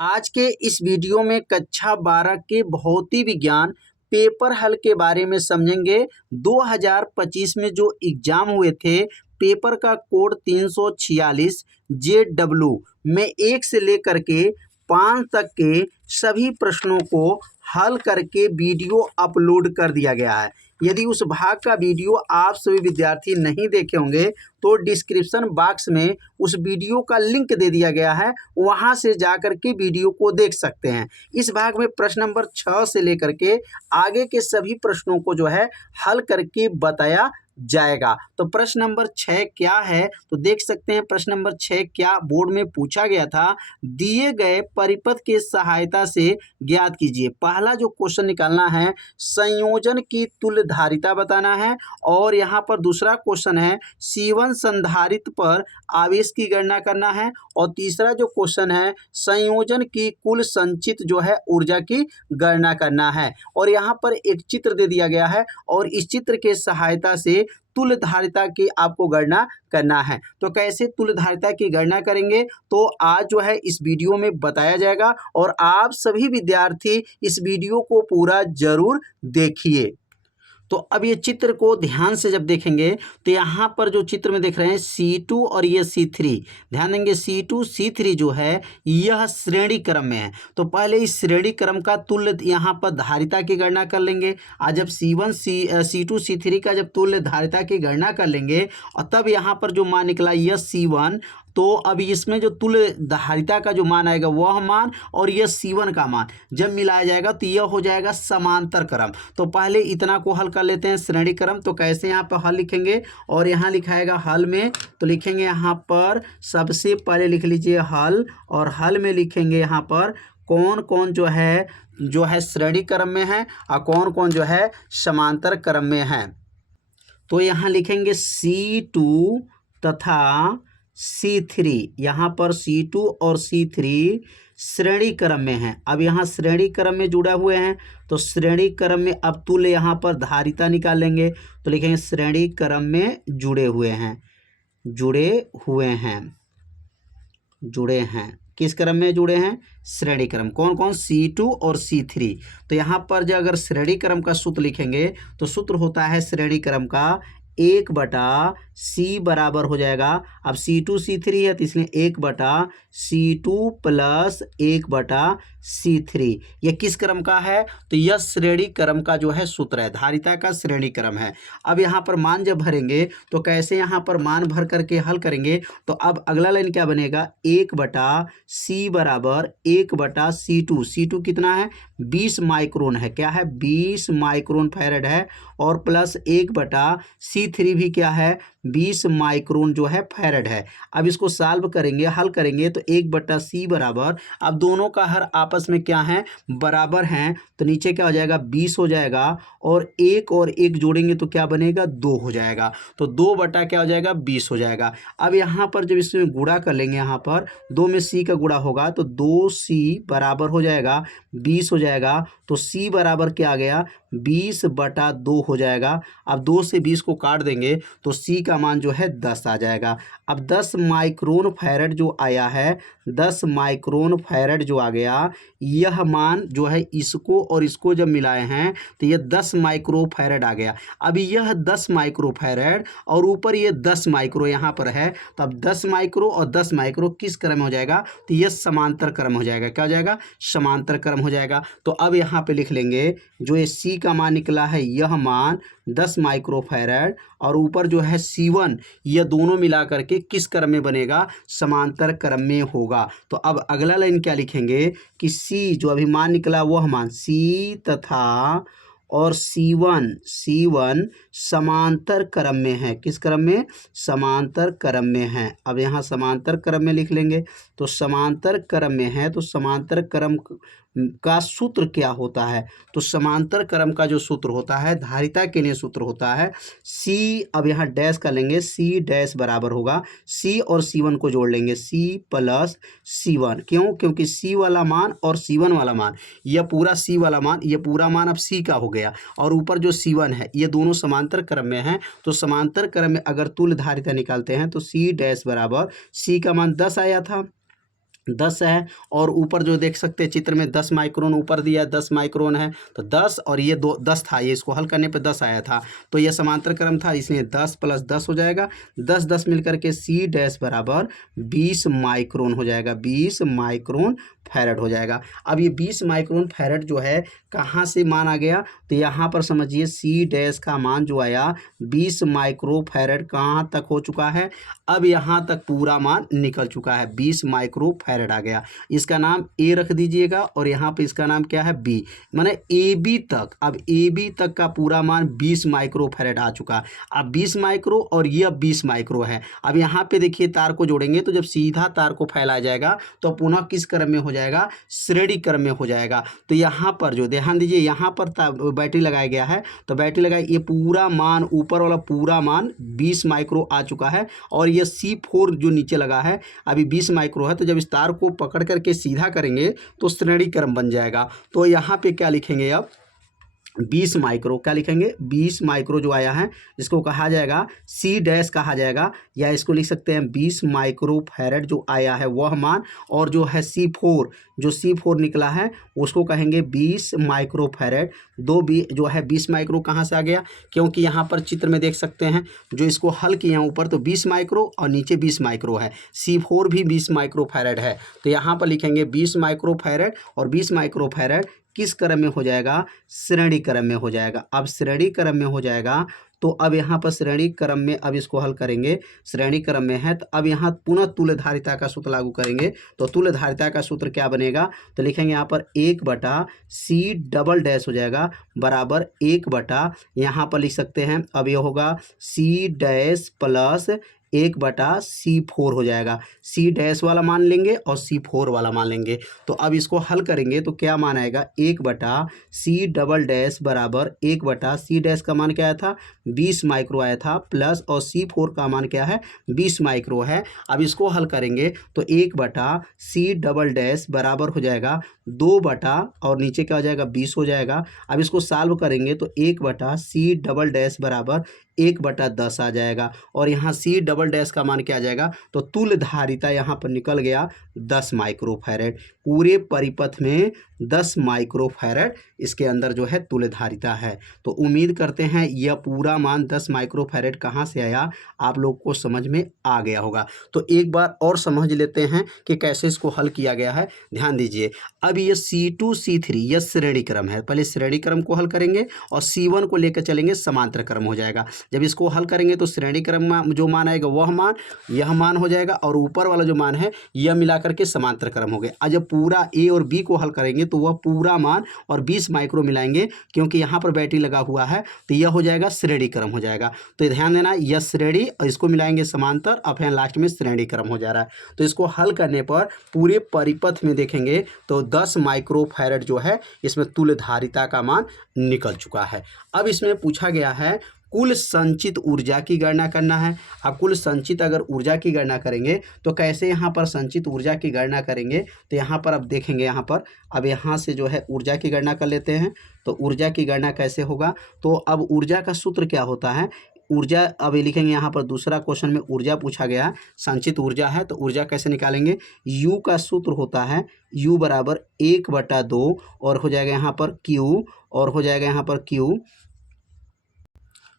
आज के इस वीडियो में कक्षा 12 के भौतिक विज्ञान पेपर हल के बारे में समझेंगे। 2025 में जो एग्जाम हुए थे, पेपर का कोड 346 JW में 1 से लेकर के 5 तक के सभी प्रश्नों को हल करके वीडियो अपलोड कर दिया गया है। यदि उस भाग का वीडियो आप सभी विद्यार्थी नहीं देखे होंगे तो डिस्क्रिप्शन बॉक्स में उस वीडियो का लिंक दे दिया गया है, वहां से जाकर के वीडियो को देख सकते हैं। इस भाग में प्रश्न नंबर 6 से लेकर के आगे के सभी प्रश्नों को जो है हल करके बताया जाएगा। तो प्रश्न नंबर 6 क्या है तो देख सकते हैं। प्रश्न नंबर 6 क्या बोर्ड में पूछा गया था, दिए गए परिपथ के सहायता से ज्ञात कीजिए। पहला जो क्वेश्चन निकालना है, संयोजन की तुल्यधारिता बताना है। और यहाँ पर दूसरा क्वेश्चन है, C1 संधारित्र पर आवेश की गणना करना है। और तीसरा जो क्वेश्चन है, संयोजन की कुल संचित जो है ऊर्जा की गणना करना है। और यहाँ पर एक चित्र दे दिया गया है और इस चित्र के सहायता से तुल्यधारिता की आपको गणना करना है। तो कैसे तुल्यधारिता की गणना करेंगे तो आज जो है इस वीडियो में बताया जाएगा और आप सभी विद्यार्थी इस वीडियो को पूरा जरूर देखिए। तो अब ये चित्र को ध्यान से जब देखेंगे तो यहाँ पर जो चित्र में देख रहे हैं C2 और ये C3, ध्यान देंगे C2 C3 जो है यह श्रेणी क्रम में है। तो पहले इस श्रेणी क्रम का तुल्य यहाँ पर धारिता की गणना कर लेंगे। आज जब C2 C3 का जब तुल्य धारिता की गणना कर लेंगे और तब यहाँ पर जो मान निकला यह C1, तो अब इसमें जो तुल्य धारिता का जो मान आएगा वह मान और यह C1 का मान जब मिलाया जाएगा तो यह हो जाएगा समांतर क्रम। तो पहले इतना को हल कर लेते हैं श्रेणी क्रम। तो कैसे यहाँ पर हल लिखेंगे और यहाँ लिखाएगा हल में, तो लिखेंगे यहाँ पर सबसे पहले लिख लीजिए हल, और हल में लिखेंगे यहाँ पर कौन कौन जो है श्रेणी क्रम में है और कौन कौन जो है समांतर क्रम में है। तो यहाँ लिखेंगे C2 तथा C3, यहाँ पर C2 और C3 श्रेणी क्रम में हैं। अब यहाँ श्रेणी क्रम में जुड़े हुए हैं तो श्रेणी क्रम में अब तुल्य यहाँ पर धारिता निकालेंगे। तो लिखेंगे श्रेणी क्रम में जुड़े हुए हैं। किस क्रम में जुड़े हैं? श्रेणी क्रम। कौन कौन? C2 और C3। तो यहाँ पर जो अगर श्रेणी क्रम का सूत्र लिखेंगे तो सूत्र होता है श्रेणी क्रम का 1/C बराबर हो जाएगा। अब C2 C3 है तो इसलिए 1/C2 प्लस 1/C3। यह किस क्रम का है? तो यह श्रेणी क्रम का जो है सूत्र है, धारिता का श्रेणी क्रम है। अब यहाँ पर मान जब भरेंगे तो कैसे यहाँ पर मान भर करके हल करेंगे, तो अब अगला लाइन क्या बनेगा? 1/C बराबर 1/C2। C2 कितना है? 20 माइक्रोन है। क्या है? 20 माइक्रोन फैराड है। और प्लस 1/C3 भी क्या है? 20 माइक्रोन जो है फैराड है। अब इसको सॉल्व करेंगे, हल करेंगे तो 1/C बराबर, अब दोनों का हर आपस में क्या है? बराबर हैं। तो नीचे क्या हो जाएगा? 20 हो जाएगा और 1 जोड़ेंगे तो क्या बनेगा? 2 हो जाएगा। तो 2 क्या हो जाएगा? 20 हो जाएगा। अब यहाँ पर जब इसमें गुणा कर लेंगे, यहाँ पर 2 में C का गुणा होगा तो 2C बराबर हो जाएगा 20 हो जाएगा। तो C बराबर क्या आ गया? 20/2 हो जाएगा। अब 2 से 20 को काट देंगे तो C का मान जो है 10 आ जाएगा। अब 10 माइक्रोन फैराड जो आया है, 10 माइक्रोन फैराड जो आ गया, यह मान जो है इसको और इसको जब मिलाए हैं तो यह 10 माइक्रो फैराड आ गया। अब यह 10 माइक्रो फैराड और ऊपर ये 10 माइक्रो यहाँ पर है, तो अब 10 माइक्रो और 10 माइक्रो किस क्रम में हो जाएगा? तो यह समांतर क्रम हो जाएगा। क्या हो जाएगा? समांतर क्रम हो जाएगा। तो अब यहाँ पे लिख लेंगे जो ये C का मान निकला है, यह मान 10 माइक्रो फैराड और ऊपर जो है C1, यह दोनों मिला करके किस क्रम में बनेगा? समांतर क्रम में होगा। तो अब अगला लाइन क्या लिखेंगे कि C जो अभी मान निकला वह मान C तथा और C1 समांतर क्रम में है। किस क्रम में? समांतर क्रम में है। अब यहाँ समांतर क्रम में लिख लेंगे। तो समांतर क्रम में है तो समांतर क्रम का सूत्र क्या होता है? तो समांतर क्रम का जो सूत्र होता है, धारिता के लिए सूत्र होता है C, अब यहाँ डैश कर लेंगे, C डैश बराबर होगा C और C1 को जोड़ लेंगे C प्लस C1। क्यों? क्योंकि C वाला मान और C1 वाला मान, यह पूरा C वाला मान, यह पूरा मान अब C का हो गया और ऊपर जो C1 है ये दोनों समांतर क्रम में हैं। तो समांतर क्रम में अगर तुल्य धारिता निकालते हैं तो C डैश बराबर, C का मान 10 आया था, 10 है, और ऊपर जो देख सकते हैं चित्र में 10 माइक्रोन ऊपर दिया है, 10 माइक्रोन है, तो 10 और ये 10 था, ये इसको हल करने पे 10 आया था, तो ये समांतर क्रम था, इसलिए 10 + 10 हो जाएगा, 10 10 मिलकर के C डैश बराबर 20 माइक्रोन हो जाएगा, 20 माइक्रोन फैरड हो जाएगा। अब ये 20 माइक्रोन फैरड जो है कहाँ से मान आ गया, तो यहाँ पर समझिए C डैश का मान जो आया 20 माइक्रो फैरड कहाँ तक हो चुका है, अब यहाँ तक पूरा मान निकल चुका है, 20 माइक्रो फैरड आ गया। इसका नाम ए रख दीजिएगा और यहाँ पे इसका नाम क्या है बी, माने ए बी तक, अब ए बी तक का पूरा मान 20 माइक्रो फैरड आ चुका। अब 20 माइक्रो और ये अब 20 माइक्रो है। अब यहाँ पे देखिए तार को जोड़ेंगे तो जब सीधा तार को फैलाया जाएगा तो पुनः किस क्रम में हो जाएगा, श्रेणी क्रम में हो जाएगा। तो यहाँ पर जो ध्यान दीजिए, यहाँ पर बैटरी लगाया गया है, तो बैटरी लगाई, ये पूरा मान ऊपर वाला पूरा मान 20 माइक्रो आ चुका है, और ये C4 जो नीचे लगा है अभी 20 माइक्रो है। तो जब इस तार को पकड़ करके सीधा करेंगे तो श्रेणी क्रम बन जाएगा। तो यहाँ पे क्या लिखेंगे, अब 20 माइक्रो क्या लिखेंगे, 20 माइक्रो जो आया है इसको कहा जाएगा C डैश कहा जाएगा, या इसको लिख सकते हैं 20 माइक्रो फैरड जो आया है वह मान, और जो है C4 जो C4 निकला है उसको कहेंगे 20 माइक्रो फैरड। दो बी जो है 20 माइक्रो कहाँ से आ गया, क्योंकि यहाँ पर चित्र में देख सकते हैं जो इसको हल किए हैं ऊपर तो 20 माइक्रो और नीचे 20 माइक्रो है, C4 भी 20 माइक्रो फैरड है, तो यहाँ पर लिखेंगे 20 माइक्रो फैरड, और 20 माइक्रो फैरड किस क्रम में हो जाएगा, श्रेणी क्रम में हो जाएगा। अब श्रेणी क्रम में हो जाएगा तो अब यहाँ पर श्रेणी क्रम में, अब इसको हल करेंगे, श्रेणी क्रम में है तो अब यहाँ पुनः तुल्यधारिता का सूत्र लागू करेंगे। तो तुल्यधारिता का सूत्र क्या बनेगा, तो लिखेंगे यहाँ पर 1/C डबल डैश हो जाएगा बराबर 1/ यहाँ पर लिख सकते हैं, अब ये होगा C डैश प्लस 1/C4 हो जाएगा। C डैश वाला मान लेंगे और C4 वाला मान लेंगे। तो अब इसको हल करेंगे तो क्या मान आएगा, 1/C डबल डैश बराबर 1/C डैश का मान क्या आया था, 20 माइक्रो आया था, प्लस और C4 का मान क्या है, 20 माइक्रो है। अब इसको हल करेंगे तो 1/C डबल डैश बराबर हो जाएगा 2/ और नीचे क्या हो जाएगा, 20 हो जाएगा। अब इसको सॉल्व करेंगे तो 1/C डबल डैश बराबर 1/10 आ जाएगा, और यहाँ C डबल डैश का मान क्या आ जाएगा, तो तुल्यधारिता यहाँ पर निकल गया 10 माइक्रो फैरड। पूरे परिपथ में 10 माइक्रो फैरड इसके अंदर जो है तुल्यधारिता है। तो उम्मीद करते हैं यह पूरा मान 10 माइक्रो फैरड कहाँ से आया आप लोग को समझ में आ गया होगा। तो एक बार और समझ लेते हैं कि कैसे इसको हल किया गया है। ध्यान दीजिए, अब ये C2 C3 यह श्रेणी क्रम है, पहले श्रेणी क्रम को हल करेंगे और C1 को लेकर चलेंगे, समांतर क्रम हो जाएगा। जब इसको हल करेंगे तो श्रेणी क्रम में जो मान आएगा वह मान यह मान हो जाएगा, और ऊपर वाला जो मान है यह मिलाकर के समांतर क्रम हो गया। और जब पूरा ए और बी को हल करेंगे तो वह पूरा मान और 20 माइक्रो मिलाएंगे, क्योंकि यहाँ पर बैटरी लगा हुआ है तो यह हो जाएगा श्रेणी क्रम हो जाएगा। तो ध्यान देना, यह श्रेणी और इसको मिलाएंगे समांतर, और फिर लास्ट में श्रेणी क्रम हो जा रहा है। तो इसको हल करने पर पूरे परिपथ में देखेंगे तो 10 माइक्रो फैरड जो है इसमें तुल्यधारिता का मान निकल चुका है। अब इसमें पूछा गया है कुल संचित ऊर्जा की गणना करना है। अब कुल संचित अगर ऊर्जा की गणना करेंगे तो कैसे यहाँ पर संचित ऊर्जा की गणना करेंगे, तो यहाँ पर अब देखेंगे, यहाँ पर अब यहाँ से जो है ऊर्जा की गणना कर लेते हैं। तो ऊर्जा की गणना कैसे होगा, तो अब ऊर्जा का सूत्र क्या होता है, ऊर्जा अब ये लिखेंगे, यहाँ पर दूसरा क्वेश्चन में ऊर्जा पूछा गया, संचित ऊर्जा है तो ऊर्जा कैसे निकालेंगे, U का सूत्र होता है U बराबर 1/2 और हो जाएगा यहाँ पर Q, और हो जाएगा यहाँ पर Q।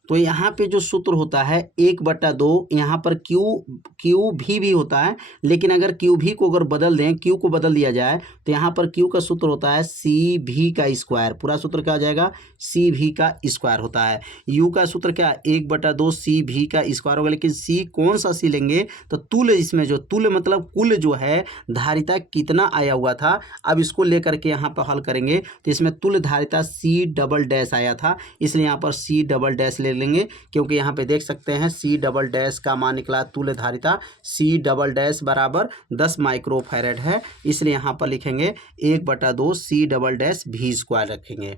तो यहाँ पे जो सूत्र होता है 1/2, यहाँ पर क्यू भी होता है, लेकिन अगर क्यू भी को अगर बदल दें, क्यू को बदल दिया जाए तो यहाँ पर क्यू का सूत्र होता है CV का स्क्वायर। पूरा सूत्र क्या हो जाएगा, CV का स्क्वायर होता है। यू का सूत्र क्या, 1/2 CV का स्क्वायर होगा, लेकिन C कौन सा C लेंगे, तो तुल्य, इसमें जो तुल्य मतलब कुल जो है धारिता कितना आया हुआ था, अब इसको लेकर के यहाँ पर हल करेंगे तो इसमें तुल्य धारिता C डबल डैश आया था, इसलिए यहाँ पर C डबल डैश ले लेंगे, क्योंकि यहाँ पे देख सकते हैं C डबल डैश का मान निकला तुल्य धारिता C डबल डैश बराबर 10 माइक्रो फैरड है, इसलिए यहाँ पर लिखेंगे 1/2 C double dash V square रखेंगे।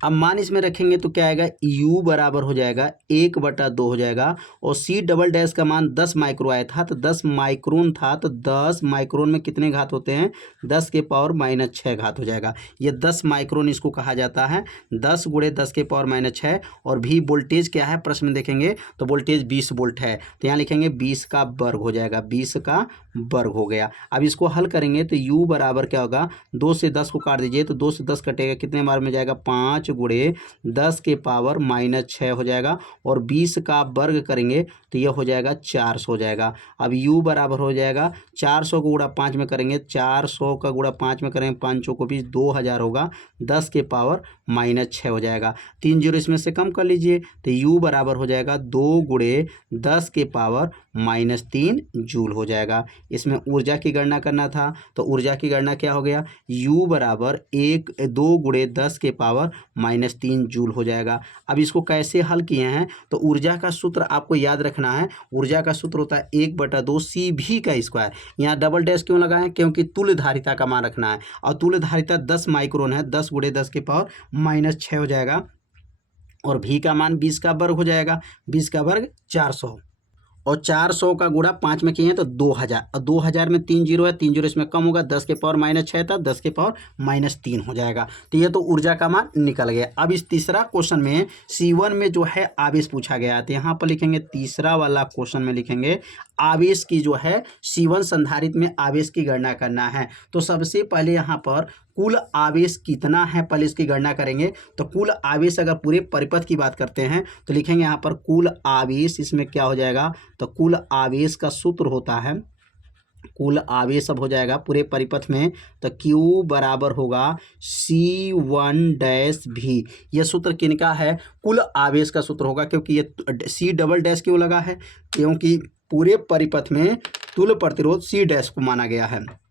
अब मान इसमें रखेंगे तो क्या आएगा, U बराबर हो जाएगा 1/2 हो जाएगा, और C डबल डैश का मान 10 माइक्रो आया था, तो 10 माइक्रोन था, तो 10 माइक्रोन में कितने घात होते हैं, 10 के पावर -6 घात हो जाएगा। ये 10 माइक्रोन इसको कहा जाता है, 10 × 10 के पावर -6। और भी वोल्टेज क्या है प्रश्न में देखेंगे तो वोल्टेज 20 वोल्ट है, तो यहाँ लिखेंगे 20 का वर्ग हो जाएगा, 20 का वर्ग हो गया। अब इसको हल करेंगे तो U बराबर क्या होगा, 2 से 10 को काट दीजिए तो 2 से 10 कटेगा, कितने बार में जाएगा, 5 × 10 के पावर -6 हो जाएगा, और 20 का वर्ग करेंगे तो यह हो जाएगा 400 हो जाएगा। अब U बराबर हो जाएगा 400 को गुणा 5 में करेंगे, 400 का गुणा 5 में करेंगे, 5 चौको 20, 2000 होगा, 10 के पावर -6 हो जाएगा। 3 जीरो इसमें से कम कर लीजिए तो U बराबर हो जाएगा 2 × 10 के पावर -3 जूल हो जाएगा। इसमें ऊर्जा की गणना करना था, तो ऊर्जा की गणना क्या हो गया, U बराबर 2 × 10 के पावर -3 जूल हो जाएगा। अब इसको कैसे हल किए हैं, तो ऊर्जा का सूत्र आपको याद रखना है, ऊर्जा का सूत्र होता है 1/2 CV का स्क्वायर। यहाँ डबल डैश क्यों लगाएं, क्योंकि तुल्य धारिता का मान रखना है, और तुल्य धारिता 10 माइक्रोन है, 10 × 10 के पावर -6 हो जाएगा, और V का मान 20 का वर्ग हो जाएगा, 20 का वर्ग 400, और 400 का गुणा 5 में किए हैं तो 2000, और 2000 में 3 जीरो है, 3 जीरो इसमें कम होगा, 10 के पावर -6 था, 10 के पावर -3 हो जाएगा। तो ये तो ऊर्जा का मान निकल गया। अब इस तीसरा क्वेश्चन में C1 में जो है आवेश पूछा गया है, तो यहाँ पर लिखेंगे तीसरा वाला क्वेश्चन में लिखेंगे आवेश की जो है C1 संधारित्र में आवेश की गणना करना है। तो सबसे पहले यहाँ पर कुल आवेश कितना है पहले इसकी गणना करेंगे। तो कुल आवेश अगर पूरे परिपथ की बात करते हैं तो लिखेंगे यहाँ पर कुल आवेश, इसमें क्या हो जाएगा, तो कुल आवेश का सूत्र होता है, कुल आवेश अब हो जाएगा पूरे परिपथ में, तो Q बराबर होगा C1-V। यह सूत्र किनका है, कुल आवेश का सूत्र होगा, क्योंकि ये C डबल डैश क्यों लगा है, क्योंकि पूरे परिपथ में तुल्य प्रतिरोध C डैश को माना गया है।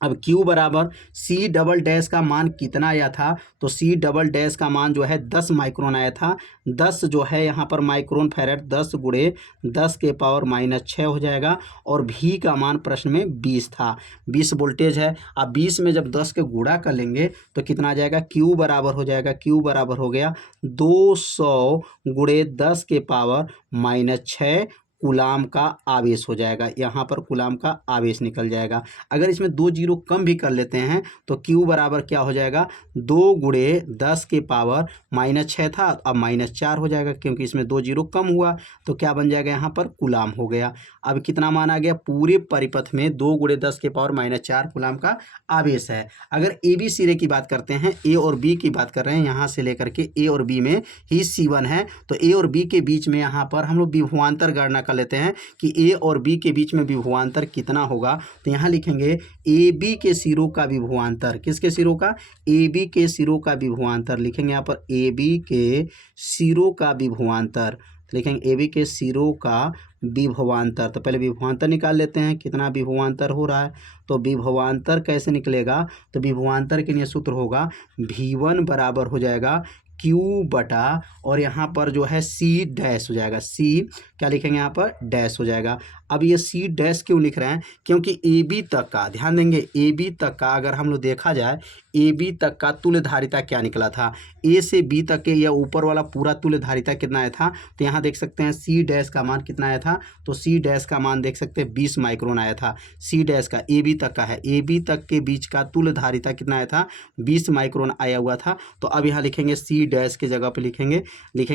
अब Q बराबर C डबल डैश का मान कितना आया था, तो C डबल डैश का मान जो है 10 माइक्रोन आया था, 10 जो है यहाँ पर माइक्रोन फैरेड, 10 × 10 के पावर -6 हो जाएगा, और V का मान प्रश्न में 20 था, 20 वोल्टेज है। अब 20 में जब 10 के गुणा कर लेंगे तो कितना आ जाएगा, Q बराबर हो जाएगा, Q बराबर हो गया 200 × 10 के पावर -6 कूलाम का आवेश हो जाएगा। यहाँ पर कूलाम का आवेश निकल जाएगा। अगर इसमें 2 जीरो कम भी कर लेते हैं तो Q बराबर क्या हो जाएगा, 2 × 10 के पावर -6 था, अब -4 हो जाएगा, क्योंकि इसमें 2 जीरो कम हुआ, तो क्या बन जाएगा, यहाँ पर कूलाम हो गया। अब कितना मान आ गया, पूरे परिपथ में 2 × 10 के पावर -4 कूलाम का आवेश है। अगर AB सिरे की बात करते हैं, A और B की बात कर रहे हैं, यहाँ से लेकर के A और B में ही C1 है, तो A और B के बीच में यहाँ पर हम लोग विभवांतर गणना कर लेते हैं कि A और B के बीच में विभवांतर कितना होगा। तो यहाँ लिखेंगे AB के सिरों का विभवांतर, किसके सिरों का, AB के सिरों का विभवांतर, लिखेंगे यहाँ पर AB के सिरों का विभवांतर, लिखेंगे AB के सिरों का विभवांतर। तो पहले विभवांतर निकाल लेते हैं, कितना विभवांतर हो रहा है, तो विभवांतर कैसे निकलेगा, तो विभवांतर के लिए सूत्र होगा V1 बराबर हो जाएगा Q बटा, और यहाँ पर जो है C डैश हो जाएगा, C क्या लिखेंगे यहाँ पर डैश हो जाएगा। अब ये C डैश क्यों लिख रहे हैं, क्योंकि AB तक का, ध्यान देंगे AB तक का अगर हम लोग देखा जाए, AB तक का तुल्य धारिता क्या निकला था, A से B तक के या ऊपर वाला पूरा तुल्य धारिता कितना आया था, तो यहाँ देख सकते हैं C डैश का मान कितना आया था, तो C डैश का मान देख सकते हैं 20 माइक्रोन आया था। C डैश का AB तक का है, AB तक के बीच का तुल्य धारिता कितना आया था, 20 माइक्रोन आया हुआ था। तो अब यहाँ लिखेंगे C डैश की जगह पे लिखेंगे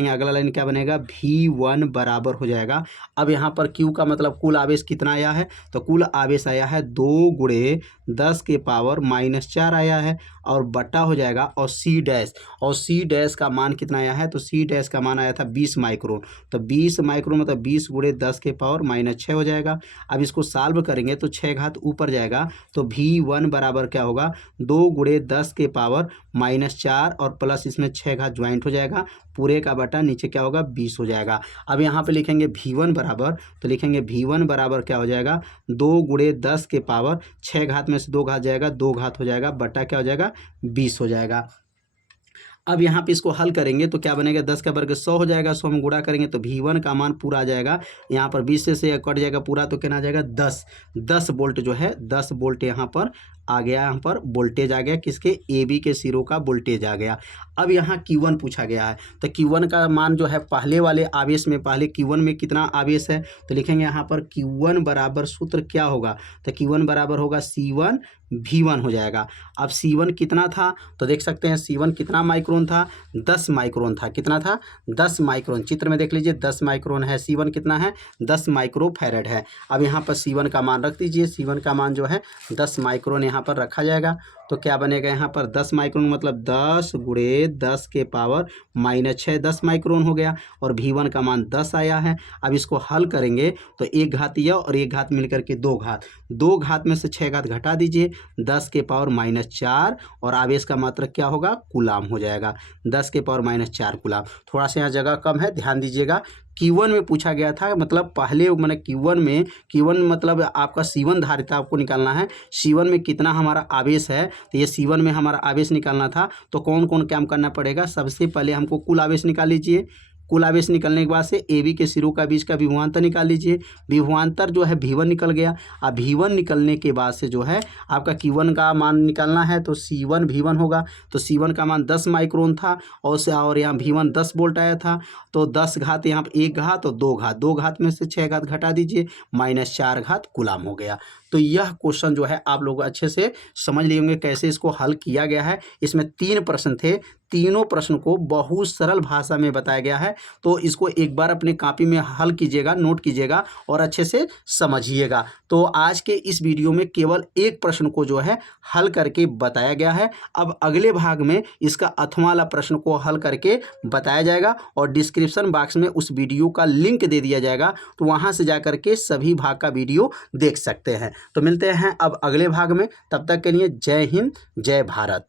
अगला लाइन क्या बनेगा, V1 बराबर हो जाएगा। अब यहाँ पर Q का मतलब कुल आवेश कितना आया है, तो कुल आवेश आया है 2 × 10 के पावर -4 आया है, और बटा हो जाएगा, और C डैश का मान कितना आया है, तो C डैश का मान आया था 20 माइक्रोन, तो 20 माइक्रोन मतलब 20 × 10 के पावर -6 हो जाएगा। अब इसको सॉल्व करेंगे तो 6 घात ऊपर जाएगा, तो V1 बराबर क्या होगा, 2 × 10 के पावर -4 और प्लस इसमें 6 घात ज्वाइंट हो जाएगा, पूरे का बटा नीचे क्या होगा 20 हो जाएगा। अब यहाँ पे लिखेंगे V1 बराबर, तो लिखेंगे V1 बराबर क्या हो जाएगा, 2 × 10 के पावर 6 घात में से 2 घात जाएगा, 2 घात हो जाएगा, बटा क्या हो जाएगा 20 हो जाएगा। अब यहाँ पे इसको हल करेंगे तो क्या बनेगा, 10 का वर्ग 100 हो जाएगा, 100 में गुणा करेंगे तो V1 का मान पूरा आ जाएगा, यहाँ पर 20 से कट जाएगा पूरा, तो कितना आ जाएगा 10 वोल्ट जो है 10 वोल्ट यहाँ पर आ गया, यहाँ पर वोल्टेज आ गया, किसके ए बी के सिरों का वोल्टेज आ गया। अब यहाँ Q1 पूछा गया है, तो Q1 का मान जो है पहले वाले आवेश में, पहले Q1 में कितना आवेश है, तो लिखेंगे यहाँ पर Q1 बराबर सूत्र क्या होगा, तो Q1 बराबर होगा C1 V1 हो जाएगा। अब C1 कितना था, तो देख सकते हैं C1 कितना माइक्रोन था, 10 माइक्रोन था। कितना था, 10 माइक्रोन। चित्र में देख लीजिए 10 माइक्रोन है, C1 कितना है, 10 माइक्रो फैरेड है। अब यहाँ पर C1 का मान रख दीजिए, C1 का मान जो है 10 माइक्रोन यहाँ पर रखा जाएगा। तो क्या बनेगा यहाँ पर 10 माइक्रोन मतलब 10 गुणे 10 के पावर -6 10 माइक्रोन हो गया, और V1 का मान 10 आया है। अब इसको हल करेंगे तो एक घात यह और एक घात मिलकर के 2 घात, 2 घात में से 6 घात घटा दीजिए, 10 के पावर -4, और आवेश का मात्रक क्या होगा, कूलाम हो जाएगा, 10 के पावर -4 कूलाम। थोड़ा सा यहाँ जगह कम है, ध्यान दीजिएगा। Q1 में पूछा गया था, मतलब पहले मैंने Q1 मतलब आपका C1 धारिता आपको निकालना है। C1 में कितना हमारा आवेश है, तो ये C1 में हमारा आवेश निकालना था। तो कौन कौन काम करना पड़ेगा, सबसे पहले हमको कुल आवेश निकाल लीजिए। कुल आवेश निकलने के बाद से ए बी के सिरों का बीच का विभवांतर निकाल लीजिए। विभवांतर जो है V1 निकल गया। अब V1 निकलने के बाद से जो है आपका Q1 का मान निकालना है, तो C1 V1 होगा। तो C1 का मान 10 माइक्रोन था, और यहाँ V1 10 वोल्ट आया था। तो 10 घात यहाँ पर 1 घात और 2 घात, 2 घात में से 6 घात घटा दीजिए, -4 घात कूलाम हो गया। तो यह क्वेश्चन जो है आप लोग अच्छे से समझ लिए होंगे कैसे इसको हल किया गया है। इसमें 3 प्रश्न थे, तीनों प्रश्न को बहुत सरल भाषा में बताया गया है। तो इसको एक बार अपने कॉपी में हल कीजिएगा, नोट कीजिएगा और अच्छे से समझिएगा। तो आज के इस वीडियो में केवल एक प्रश्न को जो है हल करके बताया गया है। अब अगले भाग में इसका अथवा वाला प्रश्न को हल करके बताया जाएगा, और डिस्क्रिप्शन बॉक्स में उस वीडियो का लिंक दे दिया जाएगा, तो वहाँ से जा करके सभी भाग का वीडियो देख सकते हैं। तो मिलते हैं अब अगले भाग में, तब तक के लिए जय हिंद, जय भारत।